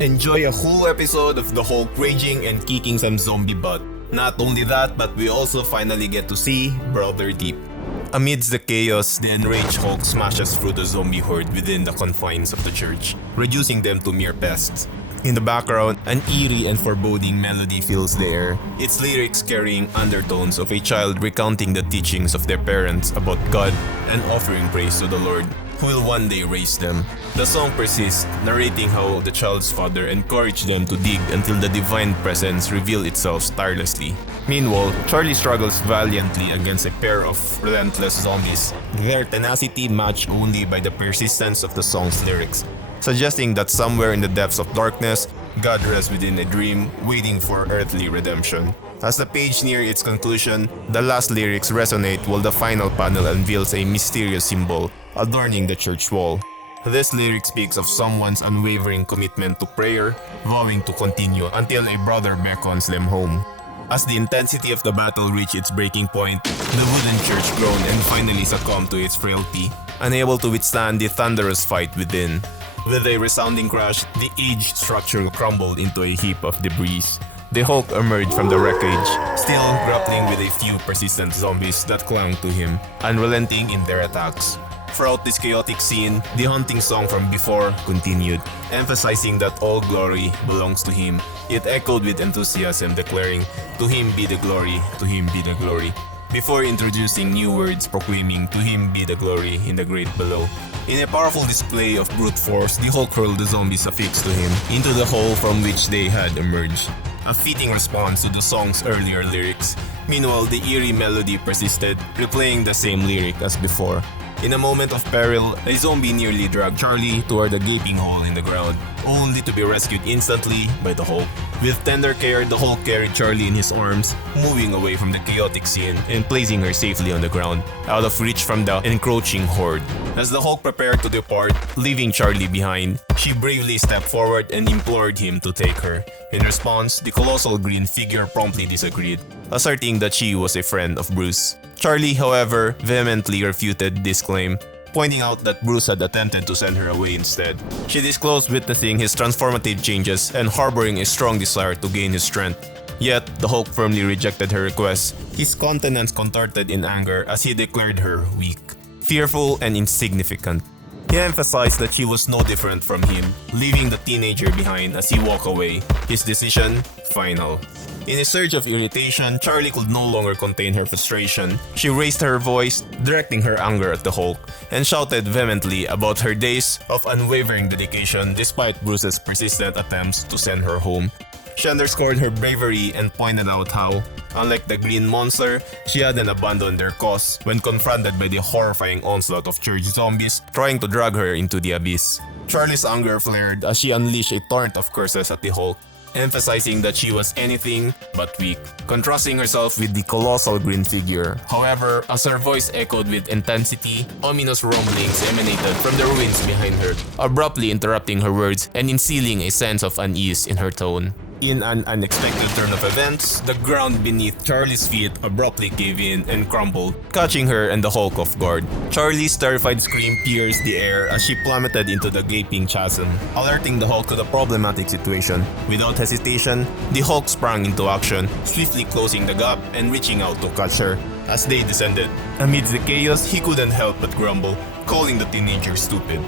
Enjoy a whole episode of the Hulk raging and kicking some zombie butt. Not only that, but we also finally get to see Brother Deep. Amidst the chaos, the enraged Hulk smashes through the zombie horde within the confines of the church, reducing them to mere pests. In the background, an eerie and foreboding melody fills the air, its lyrics carrying undertones of a child recounting the teachings of their parents about God and offering praise to the Lord, who will one day raise them. The song persists, narrating how the child's father encouraged them to dig until the divine presence revealed itself tirelessly. Meanwhile, Charlie struggles valiantly against a pair of relentless zombies, their tenacity matched only by the persistence of the song's lyrics, suggesting that somewhere in the depths of darkness, God rests within a dream, waiting for earthly redemption. As the page nears its conclusion, the last lyrics resonate while the final panel unveils a mysterious symbol adorning the church wall. This lyric speaks of someone's unwavering commitment to prayer, vowing to continue until a brother beckons them home. As the intensity of the battle reached its breaking point, the wooden church groaned and finally succumbed to its frailty, unable to withstand the thunderous fight within. With a resounding crash, the aged structure crumbled into a heap of debris. The Hulk emerged from the wreckage, still grappling with a few persistent zombies that clung to him, unrelenting in their attacks. Throughout this chaotic scene, the haunting song from before continued, emphasizing that all glory belongs to Him. It echoed with enthusiasm, declaring, "To Him be the glory, to Him be the glory," before introducing new words proclaiming, "To Him be the glory in the great below." In a powerful display of brute force, the Hulk hurled the zombies affixed to him into the hole from which they had emerged, a fitting response to the song's earlier lyrics. Meanwhile, the eerie melody persisted, replaying the same lyric as before. In a moment of peril, a zombie nearly dragged Charlie toward a gaping hole in the ground, only to be rescued instantly by the Hulk. With tender care, the Hulk carried Charlie in his arms, moving away from the chaotic scene and placing her safely on the ground, out of reach from the encroaching horde. As the Hulk prepared to depart, leaving Charlie behind, she bravely stepped forward and implored him to take her. In response, the colossal green figure promptly disagreed, asserting that she was a friend of Bruce. Charlie, however, vehemently refuted this claim, pointing out that Bruce had attempted to send her away instead. She disclosed witnessing his transformative changes and harboring a strong desire to gain his strength. Yet, the Hulk firmly rejected her request, his countenance contorted in anger as he declared her weak, fearful, and insignificant. He emphasized that she was no different from him, leaving the teenager behind as he walked away, his decision final. In a surge of irritation, Charlie could no longer contain her frustration. She raised her voice, directing her anger at the Hulk, and shouted vehemently about her days of unwavering dedication despite Bruce's persistent attempts to send her home. She underscored her bravery and pointed out how, unlike the green monster, she hadn't abandoned their cause when confronted by the horrifying onslaught of church zombies trying to drag her into the abyss. Charlie's anger flared as she unleashed a torrent of curses at the Hulk, emphasizing that she was anything but weak, contrasting herself with the colossal green figure. However, as her voice echoed with intensity, ominous rumblings emanated from the ruins behind her, abruptly interrupting her words and instilling a sense of unease in her tone. In an unexpected turn of events, the ground beneath Charlie's feet abruptly gave in and crumbled, catching her and the Hulk off guard. Charlie's terrified scream pierced the air as she plummeted into the gaping chasm, alerting the Hulk to the problematic situation. Without hesitation, the Hulk sprang into action, swiftly closing the gap and reaching out to catch her. As they descended, amidst the chaos, he couldn't help but grumble, calling the teenager stupid.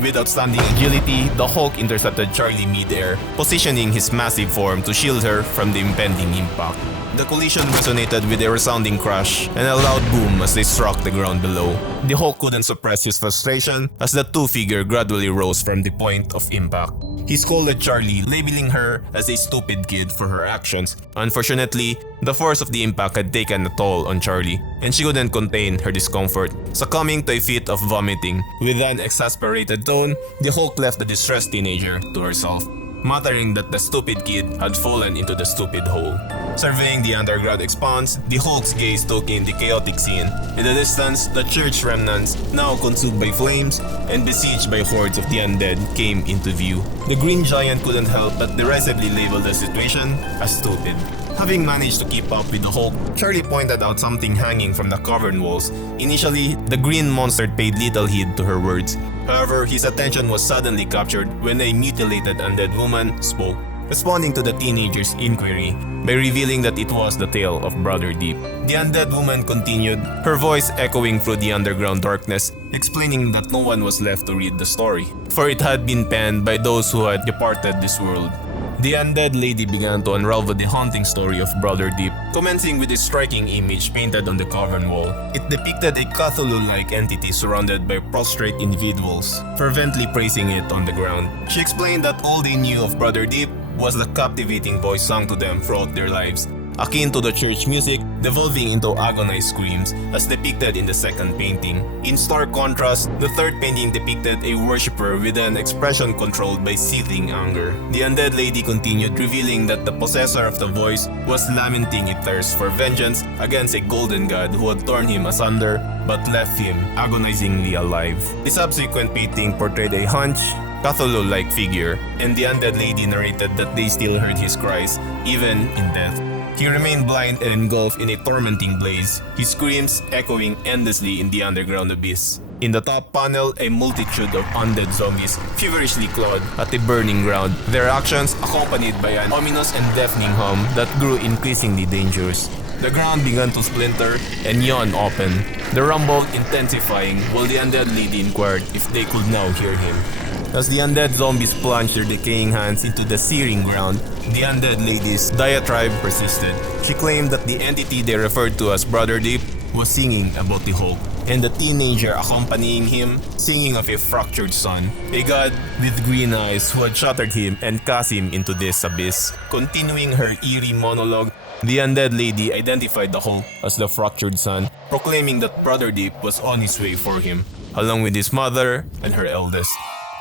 With outstanding agility, the Hulk intercepted Charlie mid-air, positioning his massive form to shield her from the impending impact. The collision resonated with a resounding crash and a loud boom as they struck the ground below. The Hulk couldn't suppress his frustration as the two figures gradually rose from the point of impact. He scolded Charlie, labeling her as a stupid kid for her actions. Unfortunately, the force of the impact had taken a toll on Charlie, and she couldn't contain her discomfort, succumbing to a fit of vomiting. With an exasperated tone, the Hulk left the distressed teenager to herself, muttering that the stupid kid had fallen into the stupid hole. Surveying the underground expanse, the Hulk's gaze took in the chaotic scene. In the distance, the church remnants, now consumed by flames and besieged by hordes of the undead, came into view. The green giant couldn't help but derisively label the situation as stupid. Having managed to keep up with the Hulk, Charlie pointed out something hanging from the cavern walls. Initially, the green monster paid little heed to her words. However, his attention was suddenly captured when a mutilated undead woman spoke, responding to the teenager's inquiry by revealing that it was the tale of Brother Deep. The undead woman continued, her voice echoing through the underground darkness, explaining that no one was left to read the story, for it had been penned by those who had departed this world. The undead lady began to unravel the haunting story of Brother Deep, commencing with a striking image painted on the cavern wall. It depicted a Cthulhu-like entity surrounded by prostrate individuals, fervently praising it on the ground. She explained that all they knew of Brother Deep was the captivating voice sung to them throughout their lives, akin to the church music, devolving into agonized screams as depicted in the second painting. In stark contrast, the third painting depicted a worshipper with an expression controlled by seething anger. The undead lady continued, revealing that the possessor of the voice was lamenting a thirst for vengeance against a golden god who had torn him asunder but left him agonizingly alive. The subsequent painting portrayed a hunched, Cthulhu-like figure, and the undead lady narrated that they still heard his cries, even in death. He remained blind and engulfed in a tormenting blaze, his screams echoing endlessly in the underground abyss. In the top panel, a multitude of undead zombies feverishly clawed at the burning ground, their actions accompanied by an ominous and deafening hum that grew increasingly dangerous. The ground began to splinter and yawn open, the rumble intensifying while the undead lady inquired if they could now hear him. As the undead zombies plunged their decaying hands into the searing ground, the undead lady's diatribe persisted. She claimed that the entity they referred to as Brother Deep was singing about the Hulk, and the teenager accompanying him singing of a fractured son, a god with green eyes who had shattered him and cast him into this abyss. Continuing her eerie monologue, the undead lady identified the Hulk as the fractured son, proclaiming that Brother Deep was on his way for him, along with his mother and her eldest.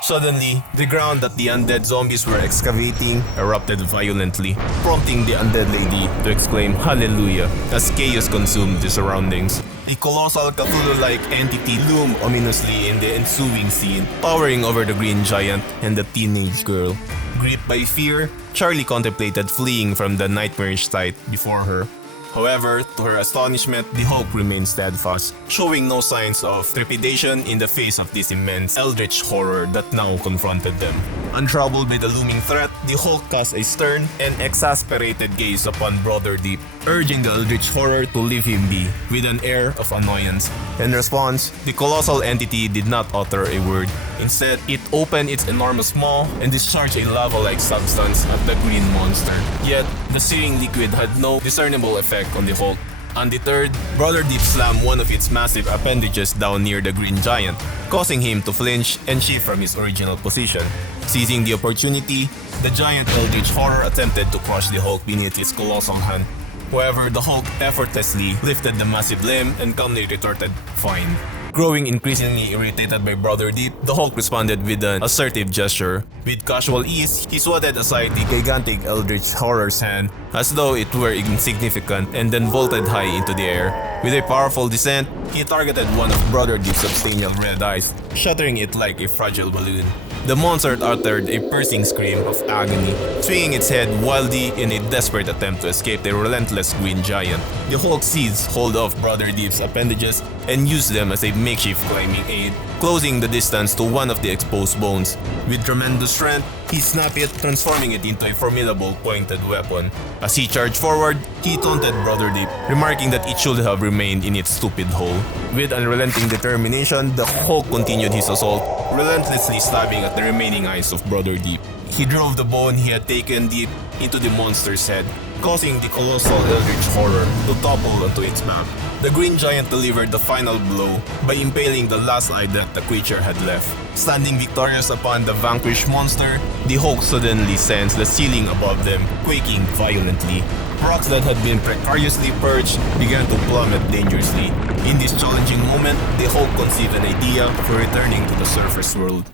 Suddenly, the ground that the undead zombies were excavating erupted violently, prompting the undead lady to exclaim Hallelujah as chaos consumed the surroundings. A colossal Cthulhu-like entity loomed ominously in the ensuing scene, towering over the green giant and the teenage girl. Gripped by fear, Charlie contemplated fleeing from the nightmarish sight before her. However, to her astonishment, the Hulk remained steadfast, showing no signs of trepidation in the face of this immense eldritch horror that now confronted them. Untroubled by the looming threat, the Hulk cast a stern and exasperated gaze upon Brother Deep, urging the eldritch horror to leave him be, with an air of annoyance. In response, the colossal entity did not utter a word. Instead, it opened its enormous maw and discharged a lava-like substance at the green monster. Yet, the searing liquid had no discernible effect on the Hulk. Undeterred, Brother Deep slammed one of its massive appendages down near the green giant, causing him to flinch and shift from his original position. Seizing the opportunity, the giant eldritch horror attempted to crush the Hulk beneath its colossal hand. However, the Hulk effortlessly lifted the massive limb and calmly retorted, "Fine." Growing increasingly irritated by Brother Deep, the Hulk responded with an assertive gesture. With casual ease, he swatted aside the gigantic eldritch horror's hand as though it were insignificant and then vaulted high into the air. With a powerful descent, he targeted one of Brother Deep's substantial red eyes, shattering it like a fragile balloon. The monster uttered a piercing scream of agony, swinging its head wildly in a desperate attempt to escape the relentless green giant. The Hulk seized hold of Brother Deep's appendages and used them as a makeshift climbing aid, closing the distance to one of the exposed bones. With tremendous strength, he snapped it, transforming it into a formidable pointed weapon. As he charged forward, he taunted Brother Deep, remarking that it should have remained in its stupid hole. With unrelenting determination, the Hulk continued his assault, relentlessly stabbing at the remaining eyes of Brother Deep. He drove the bone he had taken deep into the monster's head, causing the colossal eldritch horror to topple onto its back. The green giant delivered the final blow by impaling the last eye that the creature had left. Standing victorious upon the vanquished monster, the Hulk suddenly sensed the ceiling above them quaking violently. Rocks that had been precariously perched began to plummet dangerously. In this challenging moment, the Hulk conceived an idea for returning to the surface world.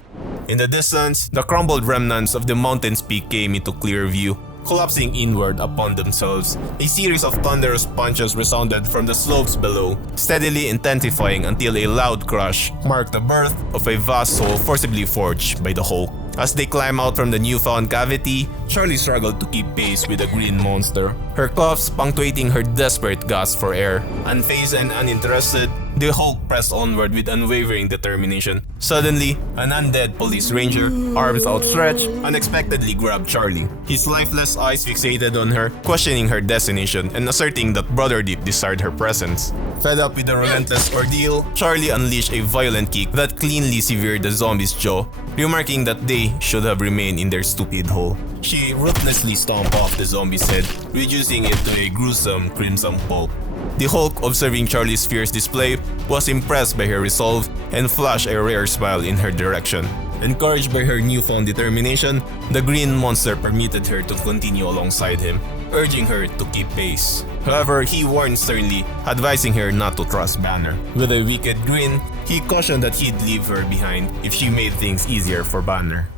In the distance, the crumbled remnants of the mountain's peak came into clear view, collapsing inward upon themselves. A series of thunderous punches resounded from the slopes below, steadily intensifying until a loud crash marked the birth of a vast soul forcibly forged by the Hulk. As they climb out from the newfound cavity, Charlie struggled to keep pace with the green monster, her coughs punctuating her desperate gasp for air. Unfazed and uninterested, the Hulk pressed onward with unwavering determination. Suddenly, an undead police ranger, arms outstretched, unexpectedly grabbed Charlie. His lifeless eyes fixated on her, questioning her destination and asserting that Brother Deep desired her presence. Fed up with the relentless ordeal, Charlie unleashed a violent kick that cleanly severed the zombie's jaw, remarking that they should have remained in their stupid hole. She ruthlessly stomped off the zombie's head, reducing it to a gruesome crimson pulp. The Hulk, observing Charlie's fierce display, was impressed by her resolve and flashed a rare smile in her direction. Encouraged by her newfound determination, the green monster permitted her to continue alongside him, urging her to keep pace. However, he warned sternly, advising her not to trust Banner. With a wicked grin, he cautioned that he'd leave her behind if she made things easier for Banner.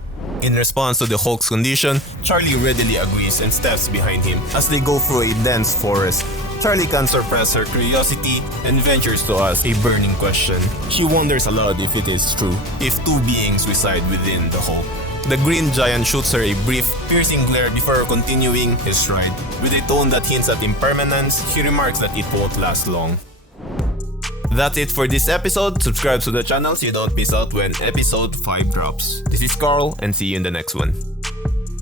In response to the Hulk's condition, Charlie readily agrees and steps behind him as they go through a dense forest. Charlie can't suppress her curiosity and ventures to ask a burning question. She wonders aloud if it is true, if two beings reside within the Hulk. The green giant shoots her a brief, piercing glare before continuing his ride. With a tone that hints at impermanence, he remarks that it won't last long. That's it for this episode. Subscribe to the channel so you don't miss out when episode 5 drops. This is Carl and see you in the next one.